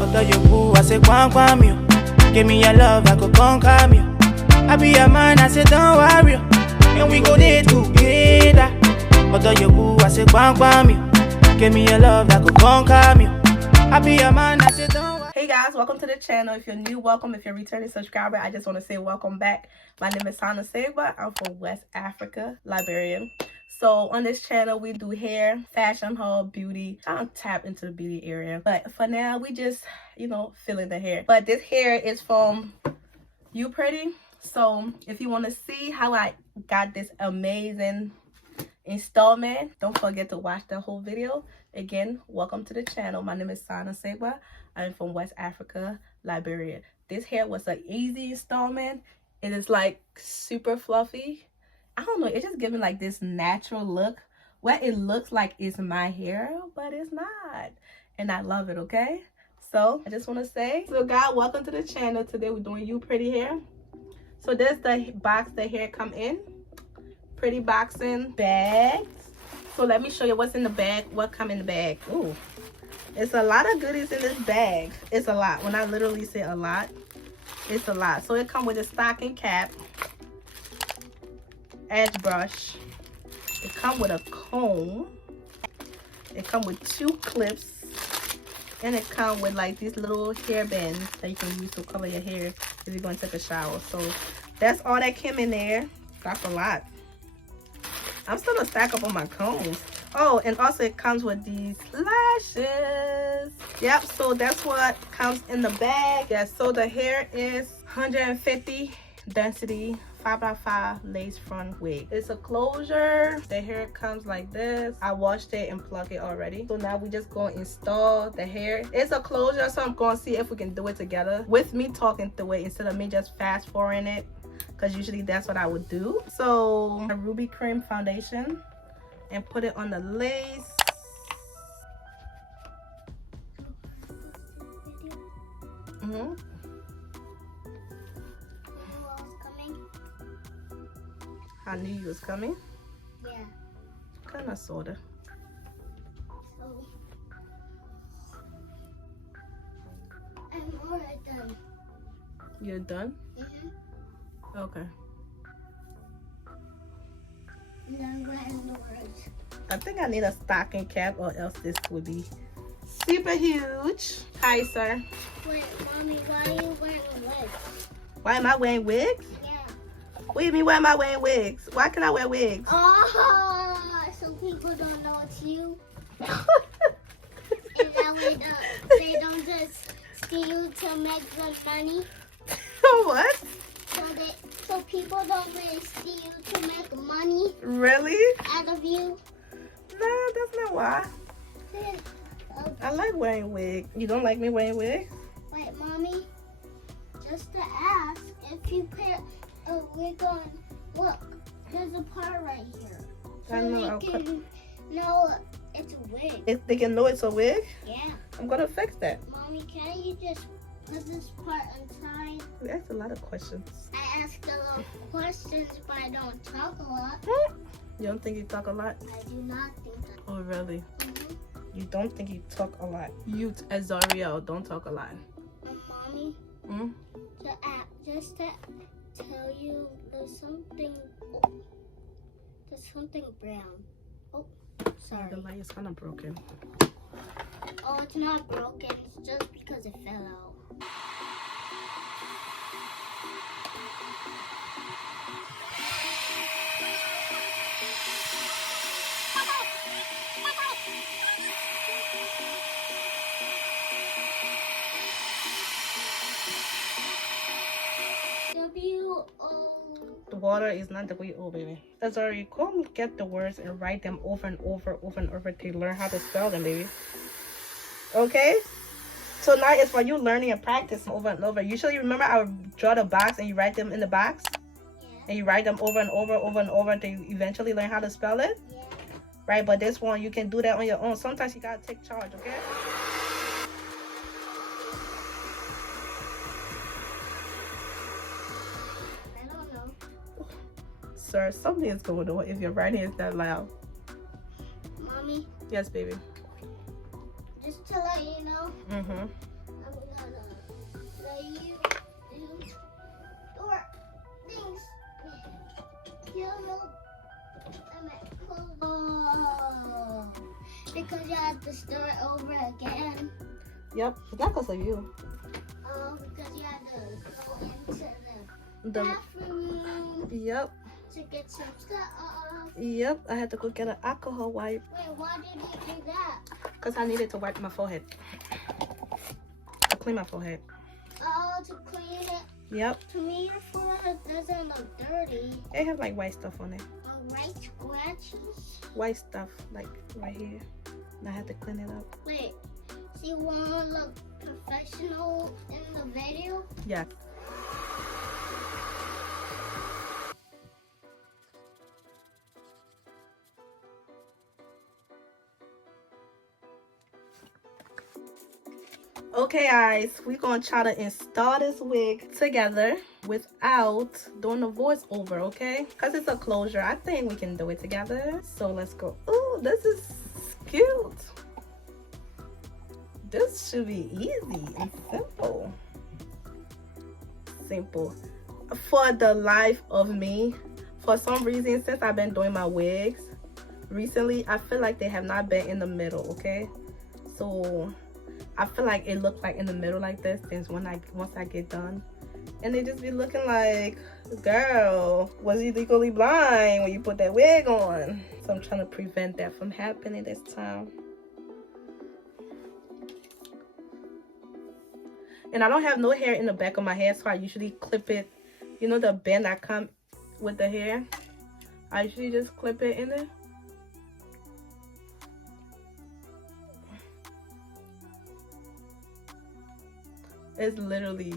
Although you boo, I say quam you. Give me your love, I go conquer you. I be your man, I say don't worry. And we go there together. Although you boo, I say quam you. Give me your love, I go conquer you. I be your man, I say don't worry. Hey guys, welcome to the channel. If you're new, welcome. If you're a returning subscriber, I just want to say welcome back. My name is Saygbah. I'm from West Africa, Liberian. So on this channel, we do hair, fashion haul, beauty. I don't tap into the beauty area, but for now, we just, feeling the hair. But this hair is from Upretty. So if you want to see how I got this amazing installment, don't forget to watch the whole video. Again, welcome to the channel. My name is Saygbah. I'm from West Africa, Liberia. This hair was an easy installment. It is like super fluffy. I don't know, it's just giving like this natural look. What it looks like is my hair, but it's not. And I love it, okay? So I just want to say, so guys, welcome to the channel. Today we're doing Upretty hair. So there's the box the hair come in. Pretty boxing bags. So let me show you what's in the bag, what come in the bag. Ooh, it's a lot of goodies in this bag. It's a lot. When I literally say a lot, it's a lot. So it comes with a stocking cap, edge brush, it comes with a comb, it comes with 2 clips, and it comes with like these little hair bands that you can use to cover your hair if you're going to take a shower. So that's all that came in there. That's a lot. I'm still gonna stack up on my combs. Oh, and also it comes with these lashes. Yep, so that's what comes in the bag. Yeah, so the hair is 150 density 5x5 lace front wig. It's a closure. The hair comes like this. I washed it and plugged it already. So now we just gonna install the hair. It's a closure, so I'm gonna see if we can do it together with me talking through it instead of me just fast forwarding it, because usually that's what I would do. So a ruby cream foundation and put it on the lace. I knew you was coming. Yeah. Kind of, sorta. So I'm already done. You're done? Mm-hmm. Okay. And I'm writing the words. I think I need a stocking cap or else this would be super huge. Hi, sir. Wait, Mommy, why are you wearing wigs? Why am I wearing wigs? Yeah. What do you mean, why am I wearing wigs? Why can I wear wigs? Oh, so people don't know it's you. And that way they don't just steal to make good money. What? So people don't really steal to make money. Really? Out of you. No, that's not why. I like wearing wigs. You don't like me wearing wigs? Wait, Mommy. Just to ask, if you put a wig on, look, there's a part right here. So I know. they can know it's a wig. If they can know it's a wig? Yeah. I'm gonna fix that. Mommy, can you just put this part inside? You asked a lot of questions. I ask a lot of questions, but I don't talk a lot. You don't think you talk a lot? I do not think that. Oh, really? Mm-hmm. You don't think you talk a lot? You, as Zariel, don't talk a lot. Mommy, just to tell you, there's something brown. Oh, sorry. The light is kind of broken. Oh, it's not broken. It's just because it fell out. The water is not W-O, baby. That's already cool. Get the words and write them over and over till you learn how to spell them, baby. Okay? So now it's for you learning and practicing over and over. Usually, remember I would draw the box and you write them in the box? Yeah. And you write them over and over till you eventually learn how to spell it? Yeah. Right, but this one, you can do that on your own. Sometimes you gotta take charge, okay? Sir, something is going on if your writing is that loud. Mommy? Yes, baby. Just to let you know, I'm you do your things. You look cool. Because you have to start over again. Yep, it's not because of you. Because you have to go into the The bathroom Yep, to get some stuff. yep. I had to go get an alcohol wipe Wait, why did you do that? because I needed to wipe my forehead. To clean my forehead. Oh, to clean it. Yep. To me, your forehead doesn't look dirty. It has like white stuff on it. White scratches? White stuff like right here. And I had to clean it up. Wait, so you want to look professional in the video? Yeah. Okay guys, we're gonna try to install this wig together without doing the voiceover, okay? Because it's a closure. I think we can do it together. So let's go. Oh, this is cute. This should be easy and simple. Simple. For the life of me, for some reason, since I've been doing my wigs recently, I feel like they have not been in the middle, okay? So I feel like it looked like in the middle like this since once I get done. And they just be looking like, girl, was you legally blind when you put that wig on? So I'm trying to prevent that from happening this time. And I don't have no hair in the back of my head, so I usually clip it. You know the band that come with the hair? I usually just clip it in there. It's literally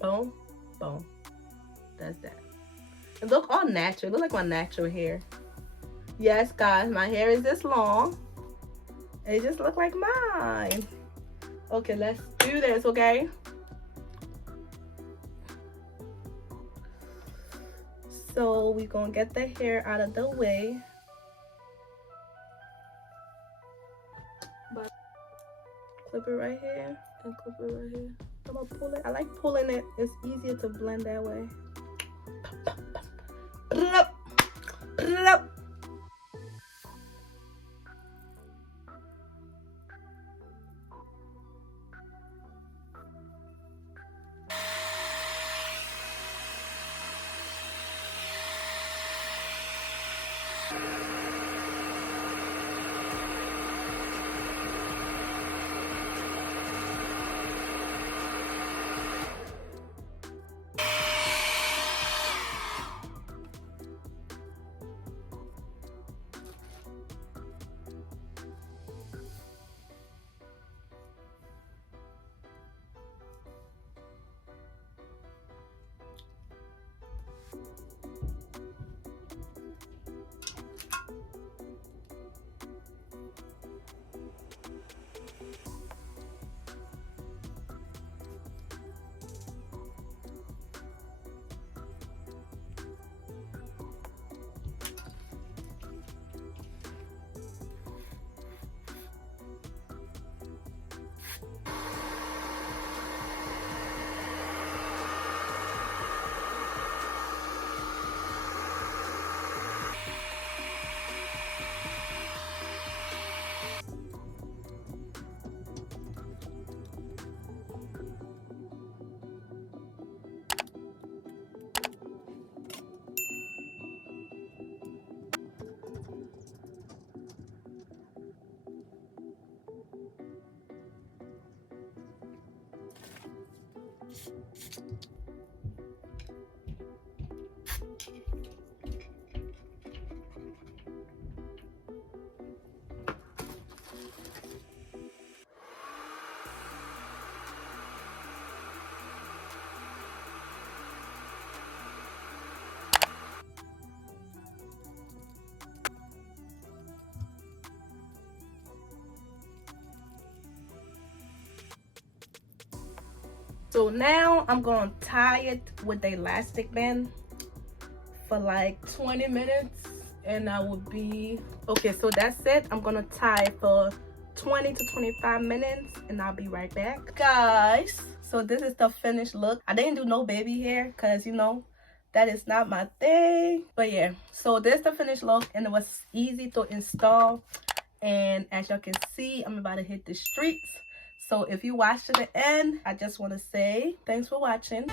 boom, boom. That's that. It look all natural. It look like my natural hair. Yes, guys, my hair is this long. It just look like mine. Okay, let's do this, okay? So we're gonna get the hair out of the way. But clip it right here and clip it right here. I'm gonna pull it. I like pulling it. It's easier to blend that way. Plop, plop. So now I'm gonna tie it with the elastic band for like 20 minutes and I will be okay. So that's it. I'm gonna tie it for 20 to 25 minutes and I'll be right back, guys. So this is the finished look. I didn't do no baby hair because, you know, that is not my thing. But yeah, so this is the finished look and it was easy to install. And as y'all can see, I'm about to hit the streets. So if you watch to the end, I just want to say thanks for watching.